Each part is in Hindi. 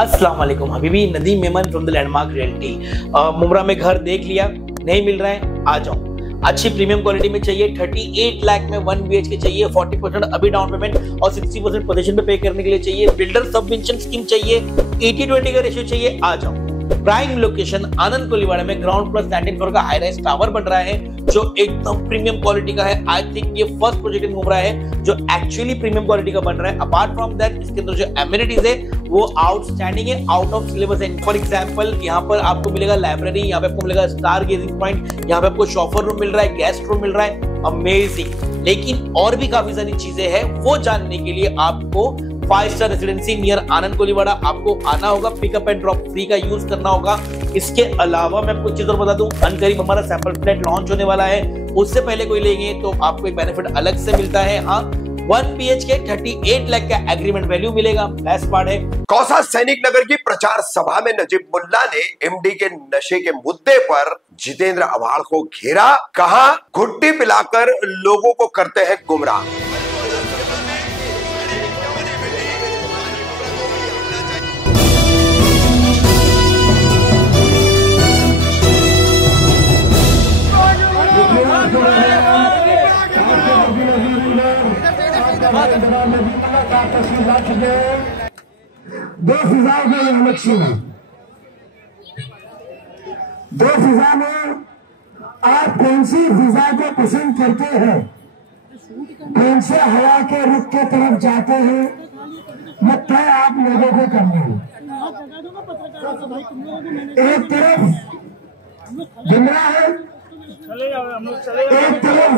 अस्सलाम वालेकुम Habibi, Nadeem Memon from the landmark realty. Mumbra में घर देख लिया, नहीं मिल रहा है, आ जाओ। अच्छी प्रीमियम क्वालिटी में चाहिए, 38 लाख में 1 BHK चाहिए, 40% अभी डाउन पेमेंट और 60% पोजीशन पे करने के लिए चाहिए। बिल्डर सबवेंशन स्कीम चाहिए, 80-20 का रेशियो चाहिए, आ जाओ। प्राइम लोकेशन आनंद कोलीवाड़ा में ग्राउंड प्लस 19 फ्लोर का हाई राइज टावर बन रहा है जो एकदम प्रीमियम क्वालिटी का है। आई थिंक ये फर्स्ट प्रोजेक्ट इन मुमरा है जो एक्चुअली प्रीमियम क्वालिटी का बन रहा है। अपार्ट फ्रॉम दैट इसके अंदर जो एमिनिटीज है वो आउटस्टैंडिंग है, आउट ऑफ सिलेबस है। फॉर एग्जांपल यहाँ पर आपको मिलेगा लाइब्रेरी, यहाँ पे आपको मिलेगा स्टार गेजिंग पॉइंट, यहाँ पे आपको शॉफर रूम मिल रहा है, गेस्ट रूम मिल रहा है, अमेजिंग। लेकिन और भी काफी सारी चीजें हैं, वो जानने के लिए आपको 5 स्टार रेसिडेंसी नियर आनंद कोलीवाड़ा आपको आना होगा, पिकअप एंड ड्रॉप फ्री का यूज करना होगा। इसके अलावा मैं आपको एक चीज और बता दूं, अनकरीब हमारा सैंपल फ्लैट लॉन्च होने वाला है, उससे पहले कोई लेंगे तो आपको एक बेनिफिट अलग से मिलता है। हाँ, 1 BHK 38 लाख का एग्रीमेंट वैल्यू मिलेगा। बेस्ट पार्ट है, कौसा सैनिक नगर की प्रचार सभा में नजीब मुल्ला ने MD के नशे के मुद्दे पर जितेंद्र अवाड़ को घेरा, कहा घुट्टी पिलाकर लोगों को करते हैं गुमराह। दो फिजा के इलेक्शन है, दो फिजा में आप कौन सी फिजा को पसंद करते हैं, कौन से हवा के रुख के तरफ जाते हैं, ये तय आप लोगों को करना है। एक तरफ गुमराह है, एक तरफ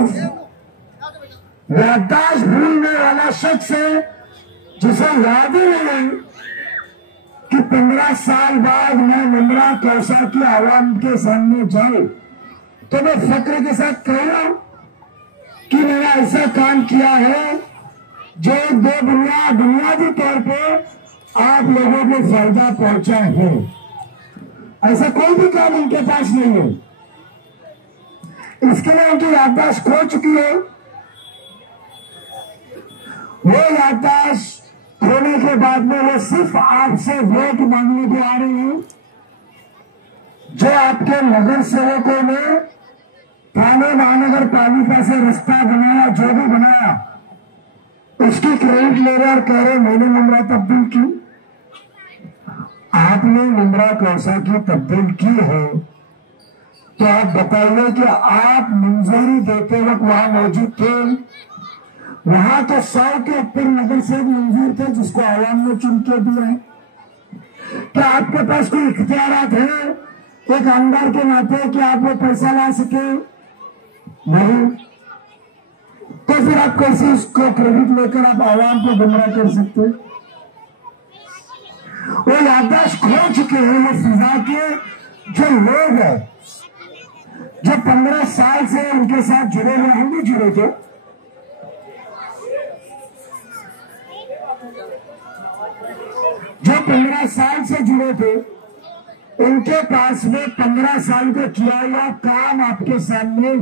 याददाश्त भूलने वाला शख्स है जिसे याद ही नहीं है कि 15 साल बाद मैं मुमरा कौसा की आवाम के सामने जाऊं तो मैं फक्र के साथ कह रहा हूं कि मैंने ऐसा काम किया है जो बुनियादी तौर पर आप लोगों को फायदा पहुंचा है। ऐसा कोई भी काम उनके पास नहीं है, इसके लिए उनकी याददाश्त खो चुकी है। वो याददाश्त खोने के बाद में वो सिर्फ आपसे वोट मांगने को आ रहे हैं, जो आपके नगर सेवकों ने थाने महानगर पालिका से रास्ता बनाया, जो भी बनाया उसकी क्रेडिट ले रहे और कह रहे मैंने मुमरा तब्दील की। आपने मुमरा कौसा की तब्दील की है तो आप बताइए कि आप मंजूरी देते वक्त वहां मौजूद थे? वहां तो 100 के ऊपर नगर सेवक मंजूर थे जिसको आवाम ने चुन के दिया है। क्या आपके पास कोई इख्तियारात है एक आमदार के नाते कि आप वो पैसा ला सके? नहीं, तो फिर आप कैसे उसको क्रेडिट लेकर आप आवाम को गुमराह कर सकते? वो याददाश्त खो चुके हैं वो फिजा के जो लोग हैं, जो 15 साल से उनके साथ जुड़े हुए, हम भी जुड़े थे। जो 15 साल से जुड़े थे उनके पास में 15 साल का किया हुआ काम आपके सामने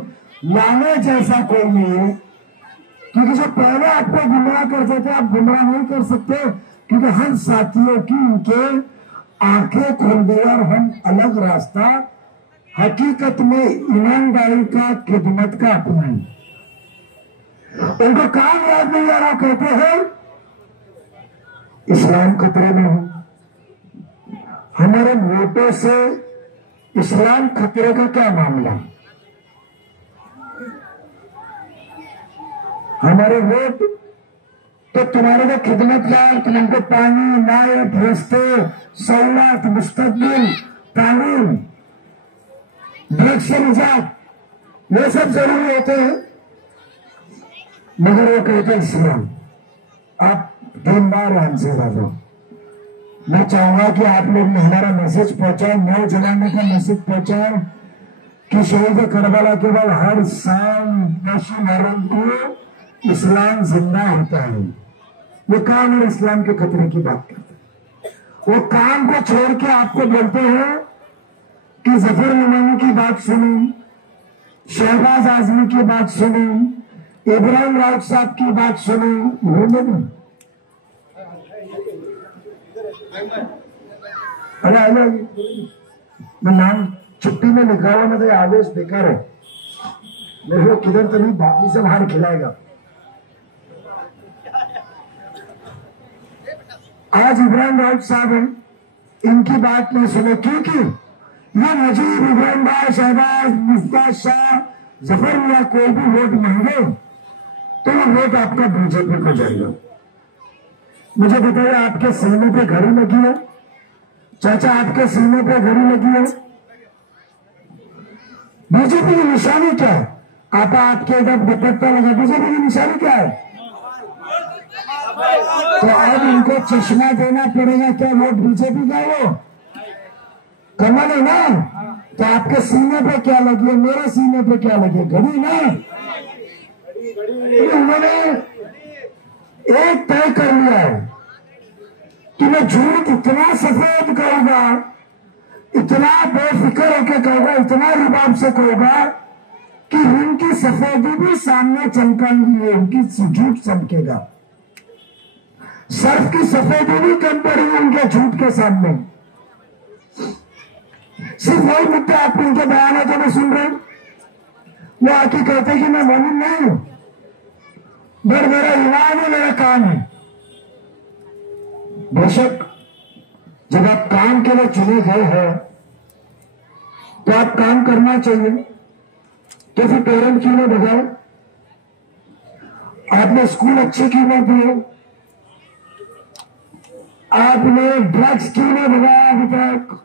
लाने जैसा कोई नहीं है, क्योंकि जो पहले आपको गुमराह करते थे आप गुमराह नहीं कर सकते, क्योंकि हम साथियों की उनके आंखें खोल दी और हम अलग रास्ता हकीकत में ईमानदारी का, खिदमत का अपनाएं। उनको काम याद नहीं आ रहा, कहते हैं इस्लाम खतरे में है। हमारे वोटों से इस्लाम खतरे का क्या मामला? हमारे वोट तो तुम्हारे को खिदमतगार, तुमको पानी, नायत, रास्ते, सहूलत, मुस्तकबिल, तालीम, वृक्ष निजात, ये सब जरूरी होते हैं, मगर वो कहते इस्लाम। आप दीनदार हमसे ज्यादा। मैं चाहूंगा कि आप लोग हमारा मैसेज पहुंचाए, नौजवानों का मैसेज पहुंचाए कि शहीद करबला के बाद हर साल 10 मुहर्रम को इस्लाम जिंदा होता है। वो काम और इस्लाम के खतरे की बात करते हैं। वो काम को छोड़ के आपको बोलते हैं कि जफर नुमानी की बात सुनी, शहबाज आजमी की बात सुनी, इब्राहिम राउत साहब की बात सुनी, अरे आ जाइए, मैं नाम छुट्टी में लिखा हुआ, मेरे आदेश बेकार है, मेरे को किधर तो नहीं बाकी से बाहर खिलाएगा। आज इब्राहिम राउत साहब हैं, इनकी बात नहीं सुने, क्योंकि ये नजीब, इब्राहिम भाई, शहबाज, मुफ्ताज शाह, जफर मियां कोई भी वोट मांगे तो ये वोट आपका बीजेपी को जाएगा। मुझे बताइए, आपके सीने पे घड़ी लगी है चाचा, आपके सीने पे घड़ी लगी है, बीजेपी की निशानी क्या है? आपके इधर दुपट्टा लगा, बीजेपी की निशानी क्या है? तो अब इनको चश्मा देना पड़ेगा क्या? वोट बीजेपी का वो कमल है ना, तो आपके सीने पे क्या लगी है, मेरे सीने पे क्या लगी है? घड़ी ना। उन्होंने एक तय कर लिया है कि मैं झूठ इतना सफेद कहूंगा, इतना बेफिक्र होकर कहूंगा, इतना रुबाब से कहूंगा कि उनकी सफेदी भी सामने चमकाएंगी, उनकी झूठ चमकेगा। सर्फ की सफेदी भी कम पड़ेगी उनके झूठ के सामने। सिर्फ वही मुद्दे आप उनके बयानों तो नहीं सुन रहे, वो आके कहते कि मैं मोमिन नहीं हूं, बट मेरा ईमान है, मेरा काम है। बेशक जब आप काम के लिए चुने गए हैं तो आप काम करना चाहिए, तो फिर पेरेंट क्यों नहीं भगाए? आपने स्कूल अच्छे क्यों नहीं दिए? आपने ड्रग्स क्यों नहीं भगाया अभी तक?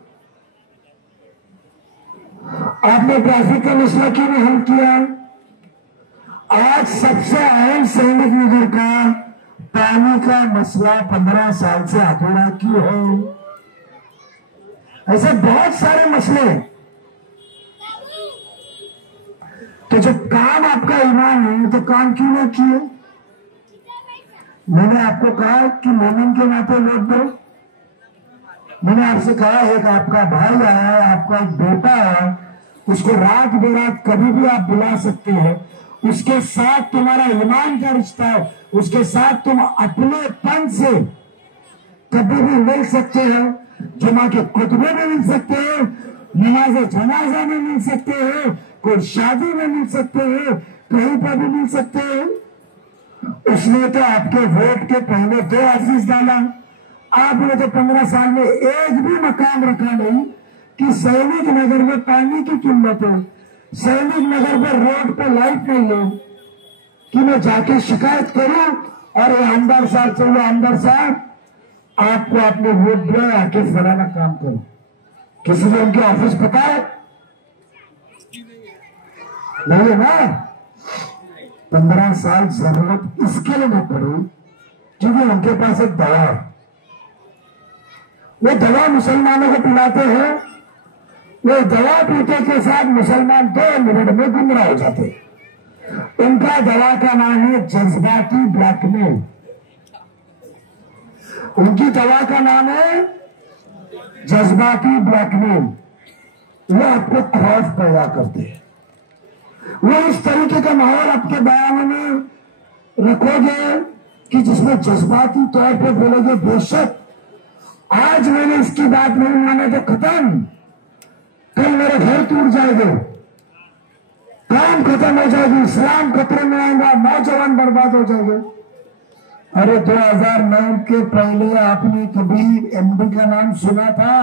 आपने ट्रैफिक का मसला क्यों नहीं हल किया? आज सबसे अहम सैनिक नगर का पानी का मसला 15 साल से अधूरा क्यों है? ऐसे बहुत सारे मसले। तो जब काम आपका ईमान है तो काम क्यों नहीं किए? मैंने आपको कहा कि मोमिन के नाते वोट दो। मैंने आपसे कहा है कि आपका भाई आया है, आपका एक बेटा है, उसको रात बेरात कभी भी आप बुला सकते हैं, उसके साथ तुम्हारा ईमान का रिश्ता है, उसके साथ तुम अपने पन से कभी भी मिल सकते हो, जुमा के खुतबे में मिल सकते हो, नमाज जनाजा में मिल सकते हो, कोई शादी में मिल सकते हो, कहीं पर भी मिल सकते हो। उसने तो आपके वोट के पहले 2 अजीज डाला, आपने तो 15 साल में एक भी मकाम रखा नहीं कि सैनिक नगर में पानी की कीमत हो, सैनिक नगर में रोड पे लाइट नहीं हो, कि मैं जाके शिकायत करूं और ये आमदार साहब चाहिए, आमदार साहब आपको आपने वोट दिया, आके फलाना काम करो। किसी ने उनके ऑफिस पता है? नहीं है ना। 15 साल जरूरत इसके लिए नहीं पड़ी क्योंकि उनके पास एक दवा है, वो दवा मुसलमानों को पिलाते हैं, वो दवा पीते के साथ मुसलमान 2 मिनट में गुमराह हो जाते हैं। उनका दवा का नाम है जज्बाती ब्लैकमेल। उनकी दवा का नाम है जज्बाती ब्लैकमेल। वो आपको खौफ पैदा करते हैं। वो इस तरीके का माहौल आपके बयानों में रखोगे कि जिसमें जज्बाती तौर पर बोलोगे, बेशक आज मैंने इसकी बात नहीं माने तो खत्म, कल मेरे घर टूट जाएंगे, काम खत्म हो जाएगी, इस्लाम खतरे में आएगा, नौजवान बर्बाद हो जाएंगे। अरे 2009 के पहले आपने कभी एमडी का नाम सुना था?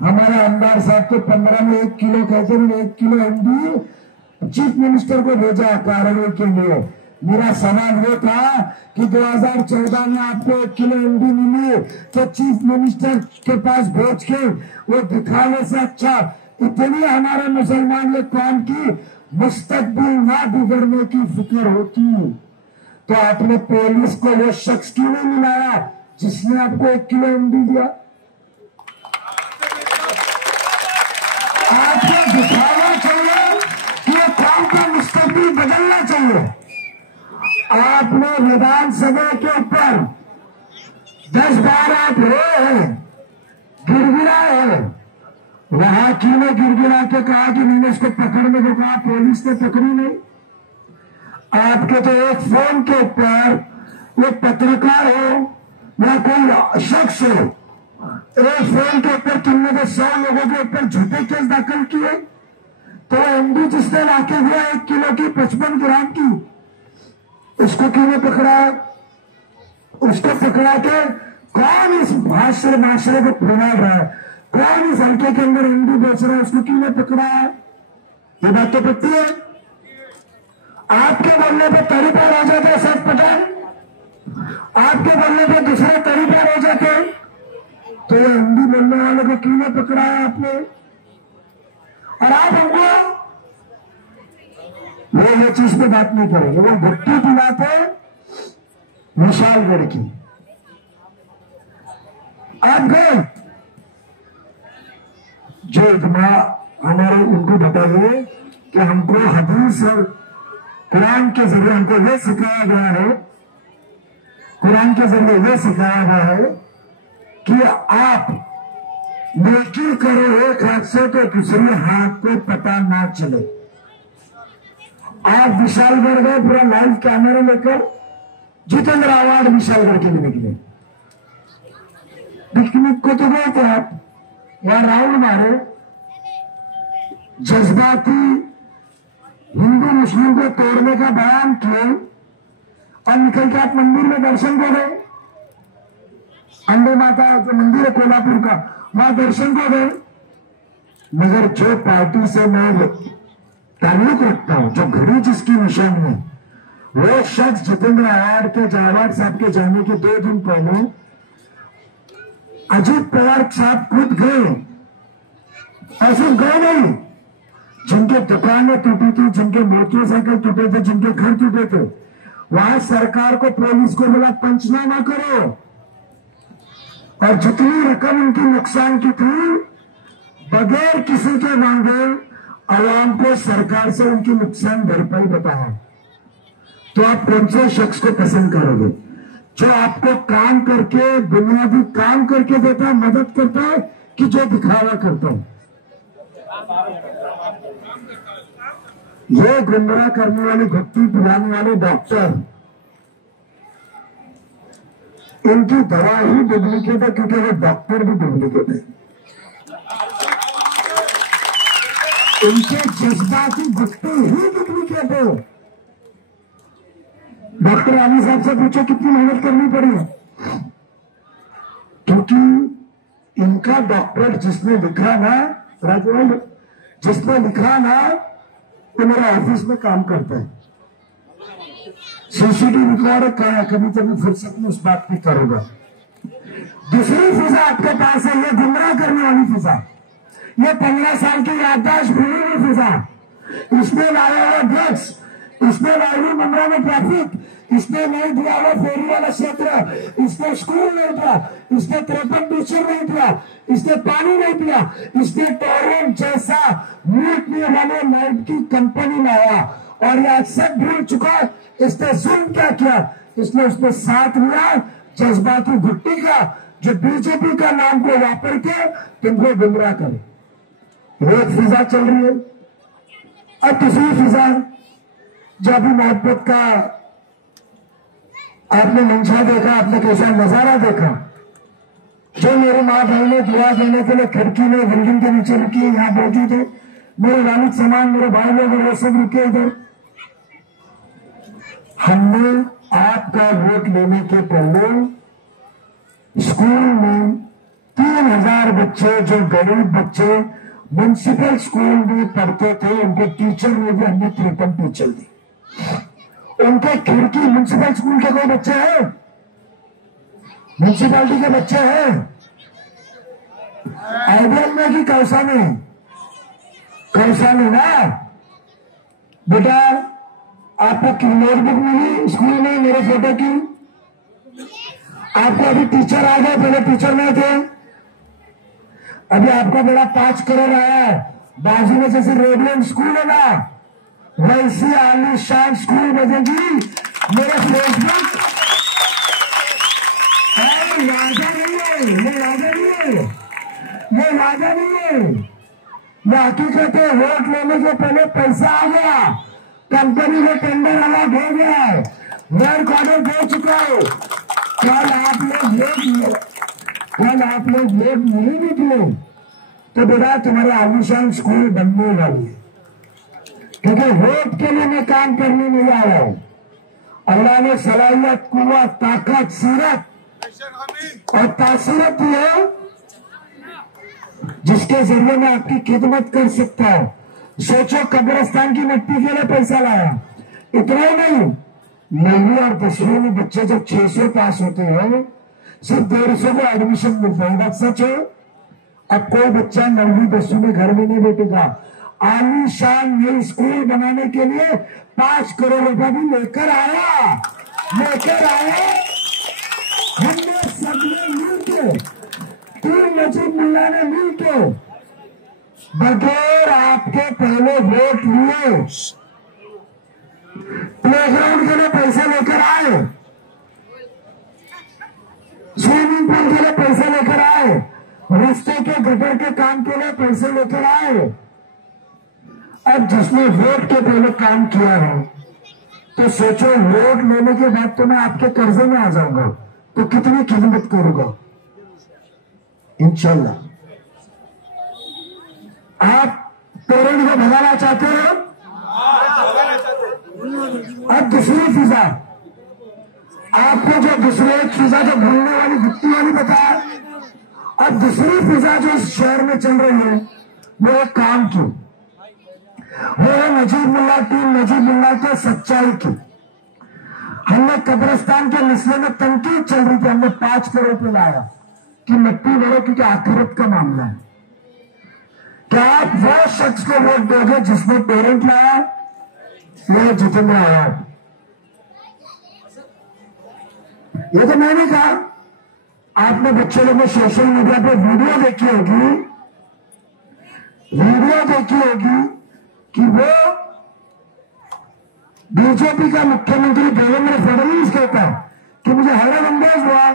हमारे आमदार साहब तो 15 में 1 किलो कहते हैं, 1 किलो एमडी चीफ मिनिस्टर को भेजा कार्रवाई के लिए। मेरा सवाल वो था कि 2014 में आपको 1 किलो एमडी मिली तो चीफ मिनिस्टर के पास भेज के वो दिखाने से अच्छा इतनी हमारे मुसलमान लोग कौम की मुस्तकबिल ना बिगड़ने की फिक्र होती तो आपने पुलिस को वो शख्स क्यों नहीं मिलाया जिसने आपको 1 किलो एमडी दिया? आपको दिखाना चाहिए कि ये कौम का मुस्तकबिल बदलना चाहिए। आपने विधानसभा के ऊपर 10 बार आप रोए हैं, गिड़गिड़ाए हैं, वहां क्यों ने गिड़गिड़ा के कहा कि मैंने इसको पकड़ने को कहा, पुलिस ने पकड़ी नहीं? आपके तो एक फोन के ऊपर वो पत्रकार हो या कोई शख्स हो, एक फोन के ऊपर तुमने तो 100 लोगों के ऊपर झूठे केस दाखिल किए। तो एमडी जिसने लाके दिया 1 किलो की 55 ग्राम की, उसको क्यों नहीं पकड़ा? उसको पकड़ा के कौन इस माशरे को फैला रहा है, कौन इस हल्के के अंदर एमडी बेच रहा है, उसको क्यों नहीं पकड़ा है? ये बात तो पता है। आपके बोलने पे तरीपार हो जाते सब पठान, आपके बोलने पे दूसरे तरीपार हो जाते, तो ये हिंदी बोलने वाले को क्यों नहीं पकड़ा है आपने? और आप हमको वो ये चीज पे बात नहीं करेंगे। वो भट्टी की बात है विशालगढ़ की। आप गए जो इतना हमारे उनको बताइए कि हमको हदीस और कुरान के जरिए हमको यह सिखाया गया है, कुरान के जरिए यह सिखाया गया है कि आप नेकी करो एक हाथ से तो दूसरे हाथ को पता ना चले। आप विशालगढ़ गए, पूरा लाइव कैमरा लेकर जितेंद्र अवार्ड विशालगढ़ के लिए निकले। पिकनिक को तो गए थे आप, वहां राउंड मारे, जज्बाती हिंदू मुस्लिम को तोड़ने का बयान किए और निकल के आप मंदिर में दर्शन को गए। अंबे माता जो मंदिर है कोल्हापुर का, वहां दर्शन को गए। मगर जो पार्टी से मैं ताल्लुक रखता हूं, जो घड़ी जिसकी निशान है, वो शख्स जितेंद्र अवार्ड के जावाड़ साहब के जाने के 2 दिन पहले अजीत पवार साहब खुद गए, और सिर्फ गए नहीं, जिनके दुकानें टूटी थी, जिनके मोटरसाइकिल टूटे थे, जिनके घर टूटे थे, वहां सरकार को पुलिस को बोला पंचनामा करो, और जितनी रकम उनकी नुकसान की थी बगैर किसी के मांगे आवाम को सरकार से उनकी नुकसान भरपाई बताया। तो आप कौन से शख्स को पसंद करोगे जो आपको काम करके, बुनियादी काम करके देता है, मदद करता है, कि जो दिखावा करता है? ये गुमराह करने वाले, घुट्टी पिलाने वाले डॉक्टर, इनकी दवा ही डुप्लीकेट है, क्योंकि वो डॉक्टर भी डुप्लीकेट है। इनके जज्बाती घुट्टी ही डुप्लीकेट है। डॉक्टर आनी साहब से पूछो कितनी मेहनत करनी पड़ी है, क्योंकि इनका डॉक्टर जिसने लिखा ना, राजवाल जिसने लिखा ना, वो मेरे ऑफिस में काम करता है। सीसीटीवी रिकॉर्ड का है, कभी कभी फुर्सत में उस बात की करूंगा। दूसरी फिजा आपके पास है, ये गुमराह करने वाली फिजा, ये 15 साल की याददाश्त भूली हुई फिजा। इसने लाया हुआ ड्रग्स, इसने लाई हुई मुंबई में ट्रैफिक, इसने नहीं दिया हुआ फेरी वाला क्षेत्र, इसने स्कूल नहीं दिया, इसने 53 टीचर नहीं दिया, इसने पानी नहीं दिया, इसने टोरेंट जैसा लूटने वाले नाइट की कंपनी लाया, और ये आज सब भूल चुका। इसने जुल्म क्या किया? इसने उसने साथ लिया जज्बाती भुट्टी का, जो बीजेपी का नाम को वापर के तुमको गुमराह करे। एक फिजा चल रही है, अब दूसरी फिजा जो अभी मोहब्बत का आपने मंशा देखा, आपने कैसा नजारा देखा, जो मेरे माँ बहन ने दुआ देने के लिए खिड़की में बिल्डिंग के नीचे रुकी, यहाँ मौजूद है, मेरे वालिद समान मेरे भाई लोग वो सब रुके इधर। हमने आपका वोट लेने के पहले स्कूल में 3000 बच्चे, जो गरीब बच्चे म्युनिसिपल स्कूल में पढ़ते थे, उनके टीचर में भी हमने 53 टीचर दी। उनके खिड़की म्युनिसिपल स्कूल के कोई बच्चे हैं? म्युनिसिपैलिटी के बच्चे हैं? आईबीएम में कि कौसा में? कौसा में ना बेटा, आपको नोटबुक मिली स्कूल में मेरे फोटो की? आपको अभी टीचर आ गए, पहले टीचर नहीं थे। अभी आपका बड़ा 5 करोड़ आया है, बाजू में जैसे रेडियन स्कूल है ना, वैसी आलीशान स्कूल बजेगी मेरे फेसबुक। वादा नहीं है, ये वादा नहीं है, ये वादा नहीं है, ये हकीकत है। वोट लेने के पहले पैसा आ गया, कंपनी में टेंडर अलग हो गया है, वर्क ऑर्डर दे चुका है। कल आप लोग वोट कल आप लोग वोट नहीं भी दिए तो बेटा तुम्हारे आलिशान स्कूल बनने वाली है, क्योंकि वोट के लिए मैं काम करने नहीं आ रहा हूं। अल्लाह ने सलाहियत, कुव्वत, ताकत, सीरत और तासीरत दी है जिसके जरिए मैं आपकी खिदमत कर सकता हूं। सोचो, कब्रिस्तान की मिट्टी के लिए पैसा लाया, इतना ही नहीं, 9वीं और 10वीं में बच्चे जब 600 पास होते हैं सिर्फ 150 को एडमिशन मिलता है। बात सच है। अब कोई बच्चा 9वीं 10वीं में घर में नहीं बैठेगा। आलीशान नई स्कूल बनाने के लिए 5 करोड़ रुपया भी लेकर आया। हमने सबने मिलकर, तीन नजीब मुल्ला ने मिलकर बगैर आपके पहले वोट लिए प्लेग्राउंड के लिए पैसे लेकर आए, स्विमिंग पूल के लिए पैसे लेकर आए, रास्ते के गटर के काम के लिए पैसे लेकर आए। अब जिसने वोट के पहले काम किया है तो सोचो, वोट लेने के बाद तो मैं आपके कर्जे में आ जाऊंगा तो कितनी खिदमत करूंगा इंशाल्लाह। आप पेरेंट को भगाना चाहते हो? अब दूसरी फिजा, आपको जो दूसरी एक फिजा जो भूलने वाली गुत्ती वाली बताया, अब दूसरी फिजा जो इस शहर में चल रही है वो एक काम की, वो है नजीब मुल्ला टीम, नजीब मुल्ला के सच्चाई की। हमने कब्रिस्तान के मसले में तनकीद चल रही थी, हमने 5 करोड़ रुपये लाया कि मिट्टी बढ़े, क्योंकि आखिरत का मामला है। क्या आप वो शख्स को वोट दोगे जिसने पेरेंट लाया, ये जितेंद्र आवाड? ये तो मैंने कहा। आपने बच्चे लोगों ने सोशल मीडिया पे वीडियो देखी होगी कि वो बीजेपी का मुख्यमंत्री देवेंद्र फडणवीस कहता है कि मुझे हैरतअंदाज हुआ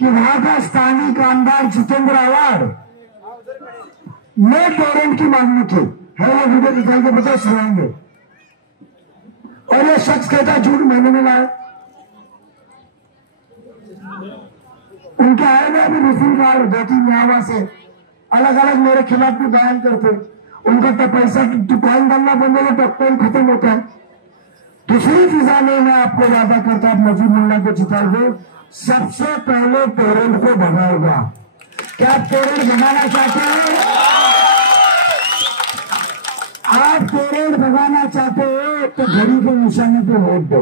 कि वहां का स्थानीय कामदार जितेंद्र आवाड ने पेरेंट की मांगनी की है। वो वीडियो निकाल के बता सुनाएंगे। और ये शख्स कहता है झूठ मैंने नहीं लाया। उनके आए में अभी रिफिल कार्ड 2-3 न्यावा से अलग अलग मेरे खिलाफ भी बयान करते। उनका तो पैसा दुकान डालना बंद हो तो टॉकटाइम खत्म होता है। दूसरी फिजा में मैं आपको वादा करता हूं, नजीब मुल्ला को जिताओगे, सबसे पहले पेरेंट को भगाएगा। क्या आप पेरेंट भगाना चाहते हैं? आप पेरेंट भगाना चाहते हो तो घड़ी के निशाने पे वोट दो।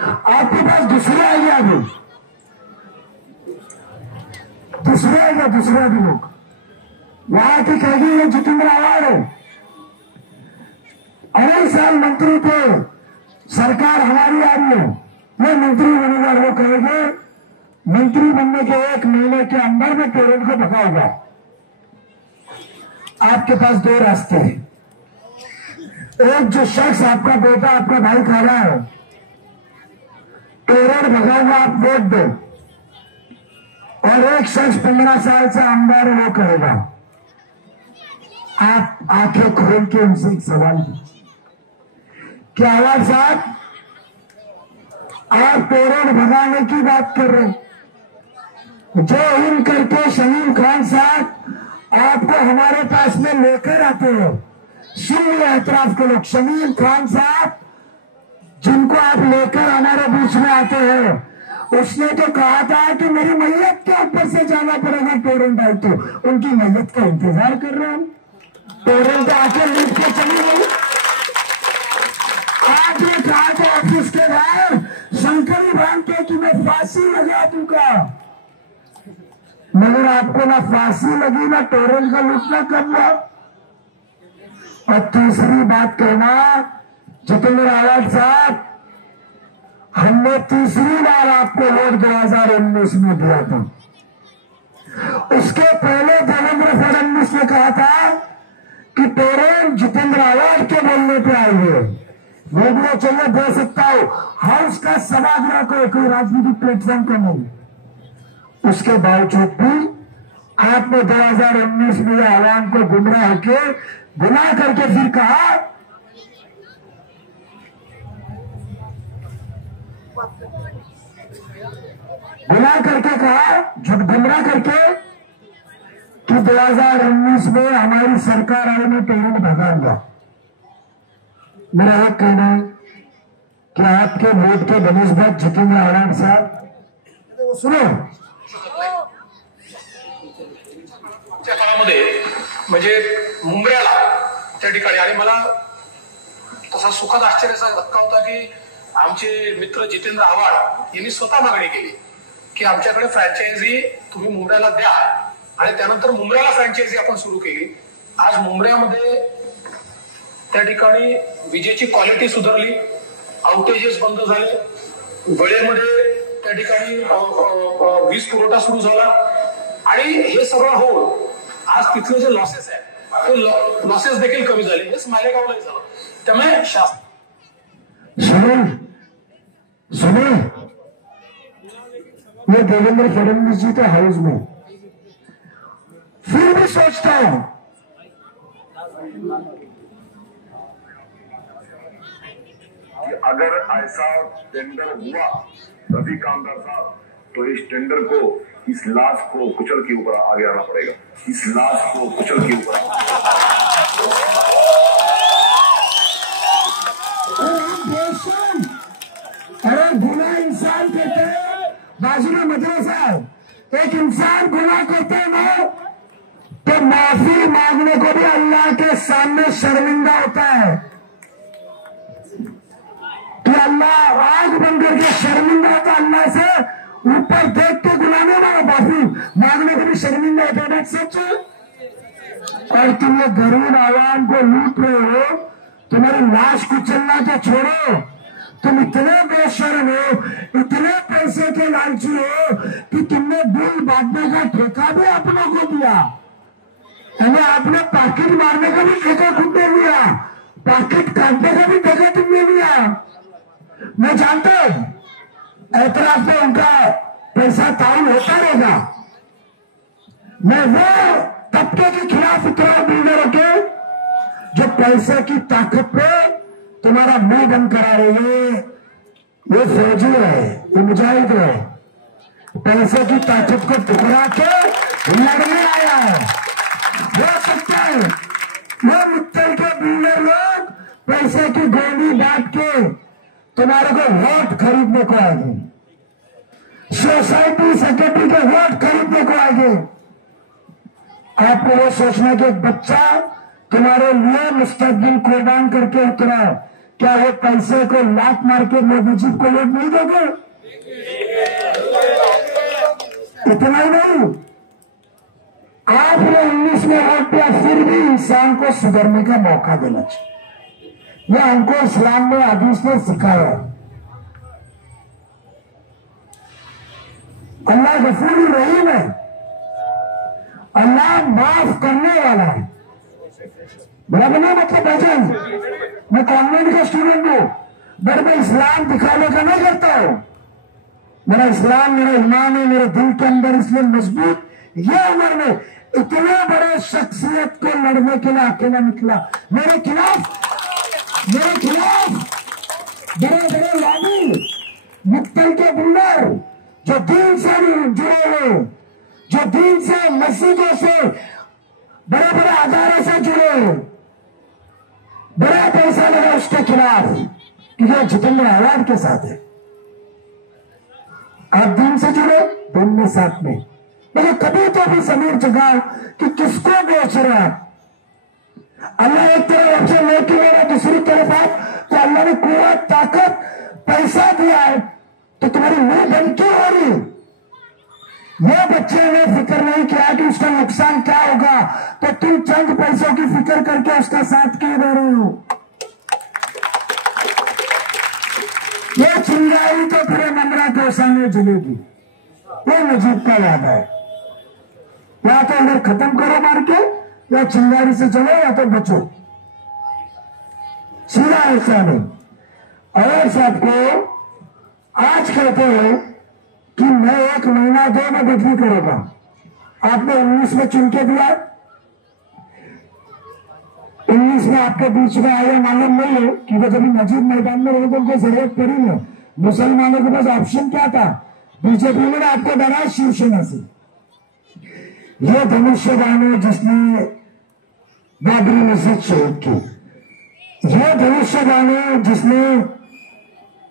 आपके पास दूसरा आइडिया भी, दूसरा भी लोग वहां के कहेंगे ये जितेंद्र आवाड है, 2.5 साल मंत्री थे, सरकार हमारी आ रही है, ये मंत्री बनेगा। वो कहेंगे मंत्री बनने के 1 महीने के अंदर में पेरेंट को भगाएगा। आपके पास 2 रास्ते हैं। एक, जो शख्स आपका बेटा आपका भाई खा रहा है, पेरेंट भगाएगा, आप वोट दो। और एक शख्स 15 साल से आमदार वो करेगा। आप आंखें खोल के उनसे एक सवाल कीजिए, क्या आवाज साहब, आप पेरेंट भगाने की बात कर रहे हैं? जो इन करके शमीम खान साहब आपको हमारे पास में लेकर आते हो, सुनिए एतराफ के लोग, शमीम खान साहब जिनको आप लेकर हमारे बीच में आते हैं, उसने तो कहा था कि मेरी मैयत के ऊपर से जाना पड़ेगा पेरेंट आए तो। उनकी मैयत का इंतजार कर रहे हैं, पेरेंट आके लिख के चली गई। आपने कहा था ऑफिस के बाहर शंकरी बांध के कि मैं फांसी लगा दूंगा, मगर आपको ना फांसी लगी ना पेरेंट का लुटना कर लो। और तीसरी बात कहना, जितेंद्र आवाड साहब, हमने तीसरी बार आपको वोट 2019 में दिया था। उसके पहले देवेंद्र फडणवीस ने कहा था कि पेरेंट जितेंद्र आवाड के बोलने पे आए हुए, वीडियो चाहिए दे सकता हूं, हाउस का सभागृह कोई राजनीतिक प्लेटफॉर्म का नहीं। उसके बावजूद भी आपने 2019 में आवाम को गुमराह के गुनाह करके फिर कहा गुना करके कहा, झूठ गुमराह करके कि 2019 में हमारी सरकार आई, मैं पेरेंट भगाऊंगा। मेरा एक कहना है कि आपके वोट के बनिस्बत जितेंद्र आव्हाड साहब, सुनो, त्या काळामध्ये म्हणजे मुंबऱ्याला त्या ठिकाणी, आणि मला तसा सुखद आश्चर्याचा धक्का होता की आमचे मित्र जितेंद्र आव्हाड यांनी स्वतः मागणी केली की आमच्याकडे फ्रँचायझी तुम्ही मुंबऱ्याला द्या, आणि त्यानंतर मुंबऱ्याला फ्रँचायझी आपण सुरू केली। आज मुंबऱ्यामध्ये त्या ठिकाणी विजेची क्वालिटी सुधारली, आउटेजेस बंद झाले, वेळेमध्ये त्या ठिकाणी वीज पुरवठा सुरू झाला, आणि हे सगळं होऊन आज तिथले जे लॉसेस आहेत ते लॉसेस देखील कमी झाले। हेच मालेगावलाही झालं। त्यामुळे सुनो, मैं देवेंद्र फडणवीस जी के हाउस में फिर भी सोचता हूं कि अगर ऐसा टेंडर हुआ तभी कामदार साहब, तो इस टेंडर को, इस लाश को कुचल के ऊपर आगे आना पड़ेगा, इस लाश को कुचल के ऊपर। अरे गुनाह इंसान करते हैं, बाजू में मदरसा है, एक इंसान गुनाह करते हैं ना, तो माफी मांगने को भी अल्लाह के सामने शर्मिंदा होता है कि अल्लाह आग बन करके शर्मिंदा होता अल्लाह से, ऊपर देख के गुनाह नहीं मांगा, माफी मांगने को भी शर्मिंदा होता है। सच। और तुम ये गरीब आवाम को लूट रहे हो, तुम्हारी लाश कुचलना तो छोड़ो, तुम इतने बेशर्म हो, इतने पैसे के लालची हो कि तुमने बिल बांटने का ठेका भी अपनों को दिया, यानी आपने पॉकेट मारने का भी ठेका तुमने लिया, पॉकेट काटने का भी ठेका तुमने लिया। मैं जानता हूं एतराफ में उनका पैसा ताउन होता रहेगा। मैं वो तबके के खिलाफ उतरा बिल्डरों के जो पैसे की ताकत पे तुम्हारा मुंह बंद करा रहे हैं। ये फौजी है, ये मुजाहिद है, पैसे की ताकत को टुकरा के लड़ने आया है। हो सकता है वो मित्तल के बिल्डर लोग पैसे की गोली बांट के तुम्हारे को वोट खरीदने को आएंगे, सोसाइटी सेक्रेटरी के वोट खरीदने को आएंगे। आपको वो सोचना कि एक बच्चा तुम्हारे लिए मुस्तकबिल कुर्बान करके उतरा, क्या वो पैसे को लात मार के मोदी जी को वोट नहीं दोगे? इतना ही नहीं, आपने 19 में वोट दिया, फिर भी इंसान को सुधरने का मौका देना चाहिए। यह हमको इस्लाम में हदीस ने सिखाया। अल्लाह गफूर रहीम है, अल्लाह माफ करने वाला है। बराबर नहीं मतलब भाईजान, मैं कॉन्वेंट का स्टूडेंट हूं, पर मैं इस्लाम दिखाने का नहीं करता हूं। मेरा इस्लाम, मेरा ईमान है मेरे दिल के अंदर, इसलिए मजबूत। ये उम्र में इतने बड़े शख्सियत को लड़ने के लिए अकेला निकला, मेरे खिलाफ बड़े बड़े लाभी मुक्तल के बिल्डर जो दीन से जुड़े हुए, जो दीन से, मस्जिदों से, बड़े बड़े अदारे से जुड़े, बड़ा पैसा लगा उसके खिलाफ कि यह जितेंद्र आव्हाड के साथ है। आप दीन से जुड़े, दिन में साथ में, लेकिन कभी तो भी समीर जगाओ कि किसको बेच रहे हैं। अल्लाह एक तरफ आपसे लेके ले रहा, दूसरी तरफ आप, तो अल्लाह ने कुव्वत, ताकत, पैसा दिया है, तो तुम्हारी मुंह बंद क्यों हो रही? ये बच्चे ने फिक्र नहीं किया कि उसका नुकसान क्या होगा, तो तुम चंद पैसों की फिक्र करके उसका साथ क्यों दे रहे हो? ये चिंगारी तो फिर ममरा के सामने जलेगी। ये नजीब का याद है, या तो इधर खत्म करो मार के, या चिंगारी से चलो, या तो बचो, सीधा ऐसा नहीं। और सबको आज कहते हैं कि मैं 1 महीना 2 में बदली करूंगा। आपने 19 में चुन के दिया, 19 में आपके बीच में आया, मालूम नहीं है कि वो जब नजीब मैदान में रहे तो उनको जरूरत पड़ी नहीं। मुसलमानों के पास ऑप्शन क्या था? बीजेपी ने आपको डरा शिवसेना से। यह धनुष्यबाण है जिसने बाबरी मस्जिद शहीद की। यह धनुष्यबाण है जिसने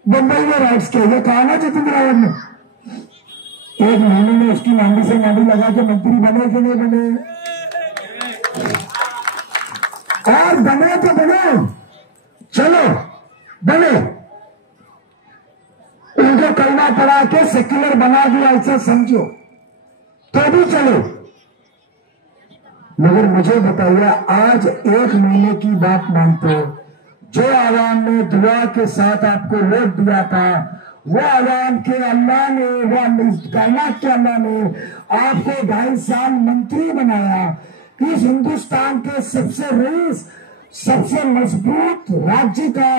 बंबई में राइट्स किया। यह कहा ना जितेंद्र आवाड ने, 1 महीने में उसकी नानी से नानी लगा के मंत्री बने कि नहीं बने, और बने तो बने, चलो बने। उनको कलमा पढ़ा के सेक्युलर बना दिया ऐसा समझो तो भी चलो। मगर मुझे बताइए, आज 1 महीने की बात मानते हो, जो आवाम ने दुआ के साथ आपको वोट दिया था, वो आवाम के अल्लाह ने, वो कायनात के अल्लाह ने आपको 2.5 साल मंत्री बनाया। इस हिंदुस्तान के सबसे रईस, सबसे मजबूत राज्य का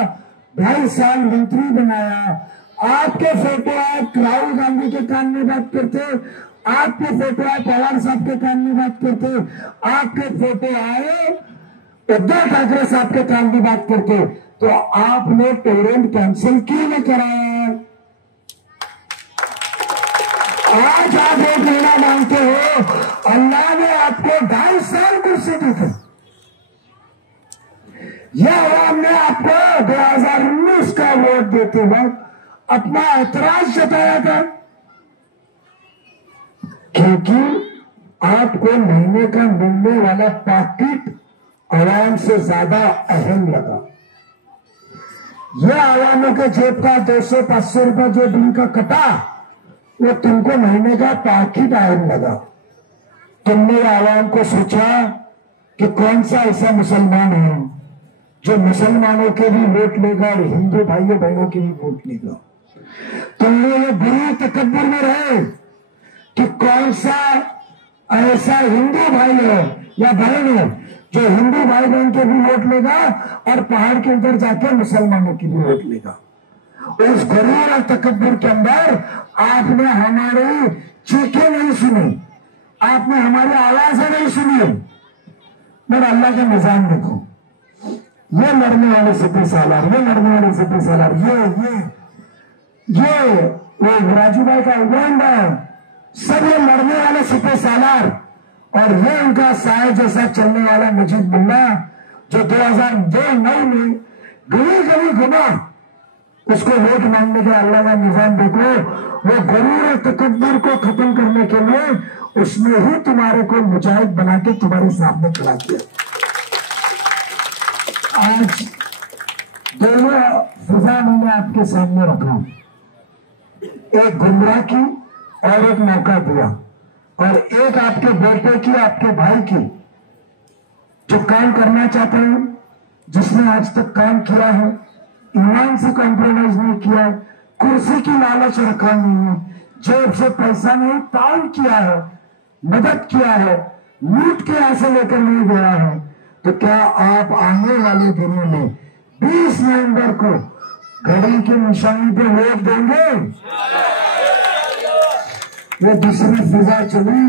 2.5 साल मंत्री बनाया। आपके फोटो आए राहुल गांधी के कान में बात करते, आपके फोटो आए पवार साहब के कान में बात करते, आपके फोटो आए उद्धव ठाकरे साहब के कान में बात करते, तो आपने पेरेंट कैंसिल क्यों नहीं कराया? आज आप 1 महीना मांगते हो, अल्लाह ने आपको 2.5 साल कुर्सी दी थी। यह आवाम ने आपको 2019 का वोट देते वक्त अपना ऐतराज जताया था, क्योंकि आपको महीने का मिलने वाला पैकेट आवाम से ज्यादा अहम लगा। यह आवामों के जेब का 200-500 रुपया जो दिन का कटा, वो तुमको महीने का पैकेट अहम लगा। तुमने आवाम को सोचा कि कौन सा ऐसा मुसलमान है जो मुसलमानों के भी वोट लेगा और हिंदू भाइयों बहनों के भी वोट लेगा। तुमने ये बुरी तकब्बुर में रहे कि कौन सा ऐसा हिंदू भाई है या बहन है जो हिंदू भाई बहन के भी वोट लेगा और पहाड़ के उधर जाके मुसलमानों की भी वोट लेगा। उस गुरूर और तकब्बुर के अंदर आपने हमारी चीखें नहीं सुनी, आपने हमारी आवाजें नहीं सुनी। मेरा अल्लाह का निजाम देखो, ये लड़ने वाले सिपह सालार, ये लड़ने वाले सिपह सालार, ये वो राजू भाई का उगरान भाई, सब ये लड़ने वाले सिपह सालार, और ये उनका साय जैसा चलने वाला मुजीब मुल्ला जो 2009 में गली गली घुमा, उसको वोट मांगने के अल्लाह का निजाम देखो। वो गुरूर और तकब्बुर को खत्म करने के लिए उसने ही तुम्हारे को मुजाहिद बना के तुम्हारे सामने खड़ा किया। आज दोनों फिजा मैंने आपके सामने रखा, एक गुमराह की और एक मौका दिया, और एक आपके बेटे की, आपके भाई की, जो काम करना चाहते हैं, जिसने आज तक काम किया है, ईमान से कॉम्प्रोमाइज नहीं किया, कुर्सी की लालच रखा नहीं है, जेब से पैसा नहीं ताउन किया है, मदद किया है, लूट के ऐसे लेकर नहीं गया है, तो क्या आप आने वाले दिनों में 20 नवंबर को घड़ी की निशानी पे वोट देंगे? वो दूसरी फिजा चली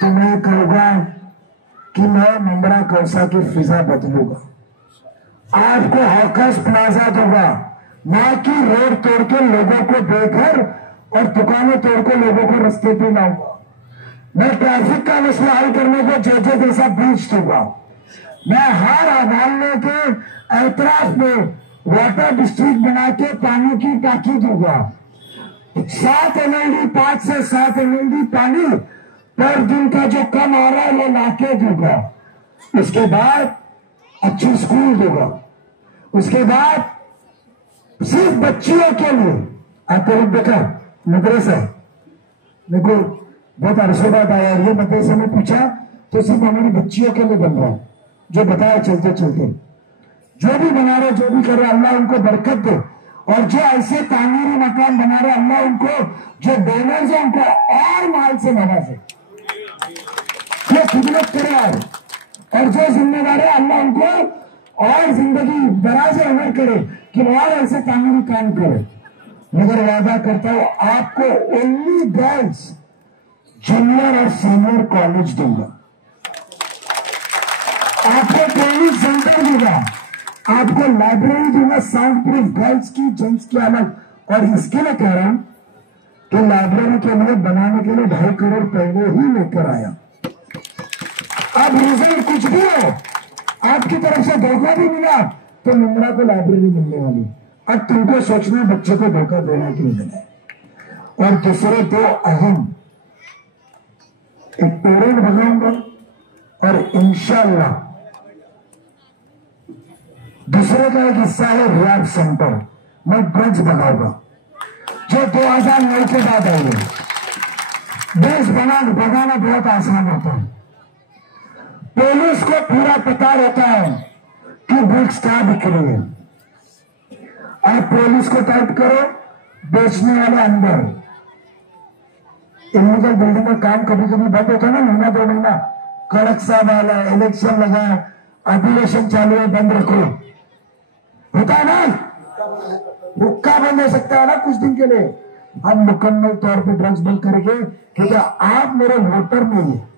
तो मैं कहूंगा कि मैं मुमरा कौसा की फिजा बदलूंगा, आपको हॉकर्स प्लाजा दूंगा, ना कि रोड तोड़ के लोगों को बेघर और दुकानें तोड़ के लोगों को रास्ते पे लाऊंगा। मैं ट्रैफिक का मसला हल करने को जो जैसा बीच दूंगा। मैं हर अदालने के एतराफ में वाटर डिस्ट्रिक्ट बना के पानी की टाकी दूंगा। 7 MLD 5 से 7 MLD पानी पर दिन का जो कम आ रहा है वो लाके दूंगा। उसके बाद अच्छी स्कूल दूंगा। उसके बाद सिर्फ बच्चियों के लिए आपको देखा मदरसा, मेरे को बहुत अरसे बाद आया, ये मदरसे में पूछा तो सिर्फ हमारी बच्चियों के लिए बन रहा है, जो बताया चलते चलते, जो भी बना रहे, जो भी कर रहे, अल्लाह उनको बरकत दे, और जो ऐसे तामीरी मकान बना रहे, अल्लाह उनको, जो डोनर्स है उनको और माल से नवाजे, जो खिदमत करे, और जो जिम्मेदार है अल्लाह उनको और जिंदगी दराज अमल करे कि और ऐसे तामीरी काम करे। मगर वादा करता हूं आपको ओनली गर्ल्स जूनियर और सीनियर कॉलेज दूंगा, आपको ट्रेनिंग सेंटर दूंगा, आपको लाइब्रेरी दूंगा, साउंड प्रूफ, गर्ल्स की जेंट्स की अलग। और इसके लिए कह रहा हूं कि लाइब्रेरी के लिए बनाने के लिए 2.5 करोड़ पहले ही लेकर आया। अब रिजल्ट कुछ भी हो, आपकी तरफ से धोखा भी मिला तो मुंब्रा को लाइब्रेरी मिलने वाली। अब तुमको सोचना बच्चे को धोखा देना कि नहीं देना। और दूसरे दो अहम, एक पेरेंट भगाऊंगा और इंशाल्लाह दूसरे का एक हिस्सा है रियाब सेंटर, मैं ड्रग्स भगाऊंगा जो 2009 के बाद आएंगे। देश भगाना बहुत आसान होता है। पुलिस को पूरा पता रहता है कि ड्रग्स कहां बिक रही है। आप पुलिस को टाइप करो, बेचने वाले अंदर। इलीगल बिल्डिंग में काम कभी कभी बंद होता है ना, महीना 2 महीना, कड़क साहब वाला इलेक्शन लगा, अधिवेशन चालू है, बंद रखो, होता है ना, हुक्का बंद हो सकता है ना कुछ दिन के लिए। हम मुकम्मल तौर पे ड्रग्स बंद करेंगे क्योंकि आप मेरे वोटर नहीं है,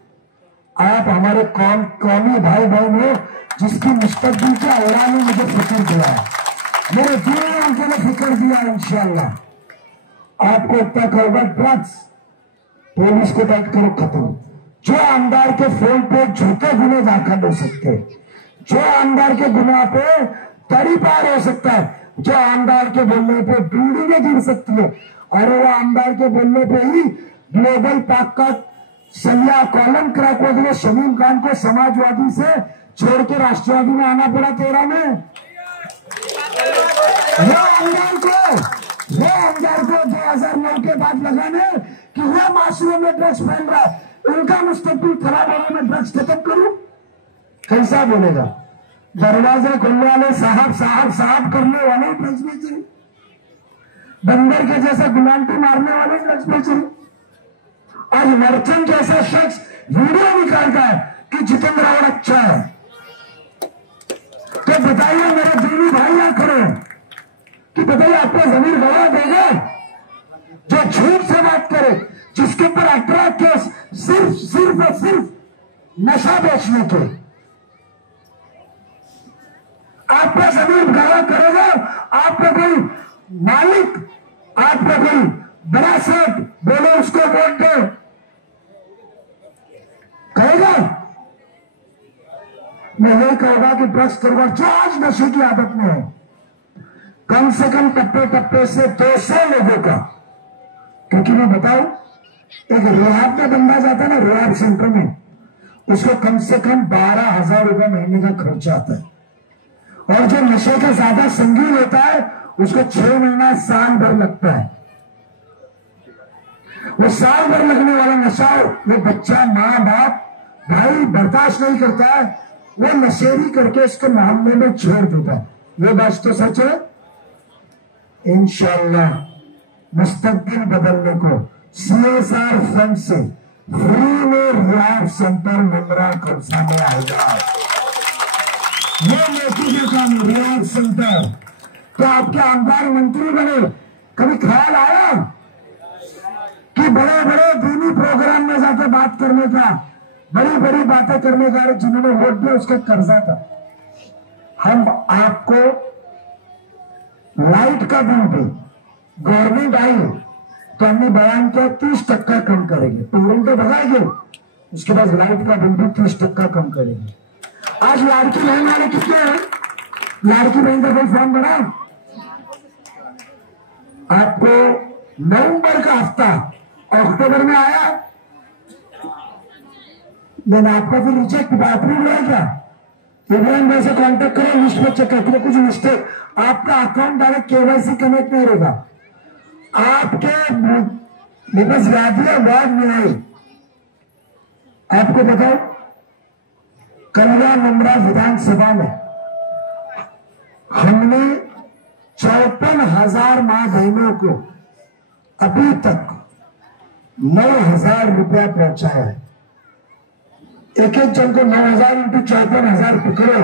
आप हमारे कौमी भाई बहन हो जिसकी मुस्तकबिल के अल्लाह ने मुझे फिक्र दिया है, मेरे दिल के लिए फिक्र दिया। इंशाअल्लाह आपको इतना कहोगा ड्रग्स, पुलिस को टाइट करो, खत्म। जो आमदार के फोन पे झूठे गुने दाखिल हो सकते, जो आमदार के गुनाह पे तरी पार हो सकता है, जो आमदार के बोलने पे बीड़ी में गिर सकती है, और वो आमदार के बोलने पे ही ग्लोबल पाक का सलिया कॉलम क्रैक हो गया। शमीम खान को समाजवादी से छोड़ के राष्ट्रवादी में आना पड़ा 13 में। वो आमदार को 2009 के बाद लगाने कि वह माशरे में ड्रग्स फैल रहा है, उनका मुस्तकबिल खराब होने में ड्रग्स खत्म करूं, कैसा बोलेगा? दरवाजे खुलने वाले साहब साहब साहब करने वाले ड्रग्स बेच रहे, बंदर के जैसे गुलामती मारने वाले ड्रग्स बेच रहे। आज मर्चेंट जैसा शख्स वीडियो निकालता है कि जितेंद्र रावत अच्छा है, तो बताइए मेरे दीनी भाई ना करो कि बताइए आपको जमीन गवाह देगा जो झूठ से बात करे, जिसके ऊपर 18 केस सिर्फ और सिर्फ नशा बेचने के। आपका जमीन गवाह करेगा, आपका कोई मालिक, आपका कोई बड़ा सेठ बोलो उसको वोट दो, कहेगा? मैं यही कहूंगा कि ड्रग्स करूंगा जो आज नशे की आदत में है, कम से कम टप्पे टप्पे से 200 लोगों का, क्योंकि मैं बताऊं एक रिहाब का बंदा जाता है ना रिहाब सेंटर में, उसको कम से कम 12,000 रुपए महीने का खर्चा आता है, और जो नशे का ज्यादा संगीन होता है उसको 6 महीना साल भर लगता है। वो साल भर लगने वाला नशा वो बच्चा, माँ बाप, भाई बर्दाश्त नहीं करता है, वो नशेरी करके उसको मोहल्ले में छोड़ देता है। ये बात तो सच है। इंशाअल्लाह मुस्तकबिल बदलने को CSR फंड से फ्री में रिहाब सेंटर मुंब्रा खरसा में आएगा। ये मोदी का काम है, रिहाब सेंटर। तो आपके आमदार मंत्री बने, कभी ख्याल आया कि बड़े बड़े दीनी प्रोग्राम में जाकर बात करने का, बड़ी बड़ी बातें करने का, जिन्होंने वोट दिया उसका कर्जा था। हम आपको लाइट का बिल भी गवर्नमेंट आई तो हमने बयान किया 30% कम करेंगे, पेरेंट तो भगाएंगे, उसके बाद लाइट का बिल भी 30% कम करेंगे। आज लाड़की बहन वाले कितने हैं? लाड़की बहन का कोई फॉर्म बना? आपको नवंबर का हफ्ता अक्टूबर में आया, लेकिन आपका फिर रिजेक्ट अप्रूव रहेगा। इब्राहिम भाई से कॉन्टेक्ट करो, लिस्ट में चेक करके कुछ मिस्टेक, आपका अकाउंट डायरेक्ट KYC कनेक्ट नहीं रहेगा, आपके निपस यादिया वार्ड में आई। आपको बताओ कलिया मुंब्रा विधानसभा में हमने 54,000 मां बहनों को अभी तक 9,000 रुपया पहुंचाया है। एक एक जन को 9,000 इंटू 54,000 पकड़ो,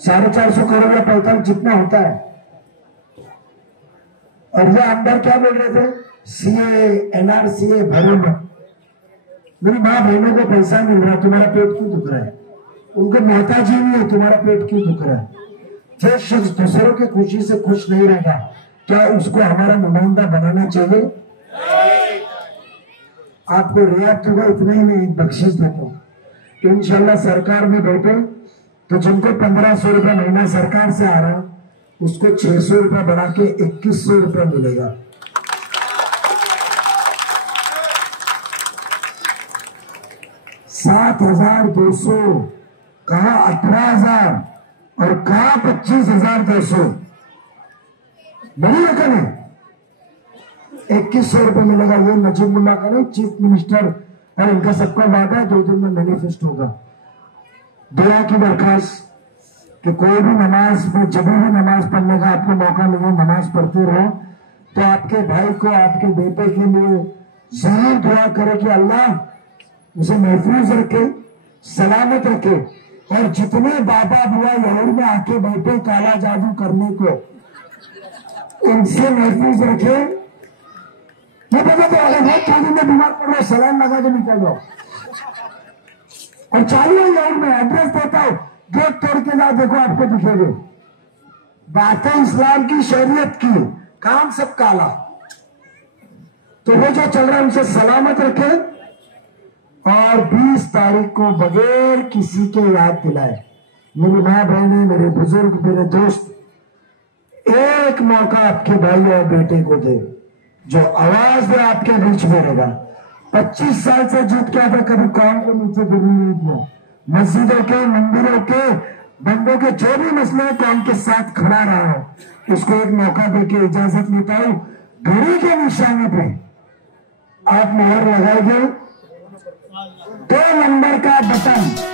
450 करोड़ या 45 जितना होता है। और ये अंदर क्या बोल रहे थे? CA NRCA भरो मत। मेरी माँ बहनों को पैसा मिल रहा है, तुम्हारा पेट क्यों दुख रहा है? उनको मोहताजी नहीं है, तुम्हारा पेट क्यों दुख रहा है? जो शख्स दूसरों की खुशी से खुश नहीं रहेगा क्या उसको हमारा नुमाइंदा बनाना चाहिए? आपको रियायत होगा, इतना ही नहीं बख्शीश देता हूं कि इंशाल्लाह सरकार में बैठे तो जिनको 1500 रुपया महीना सरकार से आ रहा उसको 600 रुपया बढ़ा के 2100 रुपया मिलेगा। $7,200 कहा 18,000 और कहा 25,200 बड़ी रकम है। 2100 रुपये मिलेगा। ये नजीब मुल्ला का नहीं, चीफ मिनिस्टर और इनका सबका वादा है 2 दिन में मैनिफेस्ट होगा। दुआ की दरखास्त कि कोई भी नमाज में जब भी नमाज पढ़ने का आपको मौका मिले नमाज पढ़ते रहो, तो आपके भाई को आपके बेटे के लिए जरूर दुआ करे कि अल्लाह उसे महफूज रखे, सलामत रखे, और जितने बाबा बुआ यहूद में आके बैठे काला जादू करने को, उनसे महफूज रखे। मैं पता तो अगर बहुत थोड़ी में बीमार पड़ रहा सलाम लगा के निकल रहा और चालू यहूद में एड्रेस देता हूं, गेट तोड़ के ना देखो आपको दिखेंगे। बातें इस्लाम की, शरीयत की, काम सब काला। तो वो जो चल रहा है उनसे सलामत रखे और 20 तारीख को बगैर किसी के याद दिलाए, मेरी माँ बहने, मेरे बुजुर्ग, मेरे दोस्त, एक मौका आपके भाई और बेटे को दे जो आवाज दे आपके बीच में रहेगा। 25 साल से जीत के आता, कभी कौन को नीचे गिरने नहीं दिया। मस्जिदों के, मंदिरों के, बंदों के जो भी मसले हैं कौन के साथ खड़ा रहा हो, इसको एक मौका देके इजाजत लेता हूं। घड़ी के निशाने पे आप मोहर लगाएंगे, 2 नंबर का बटन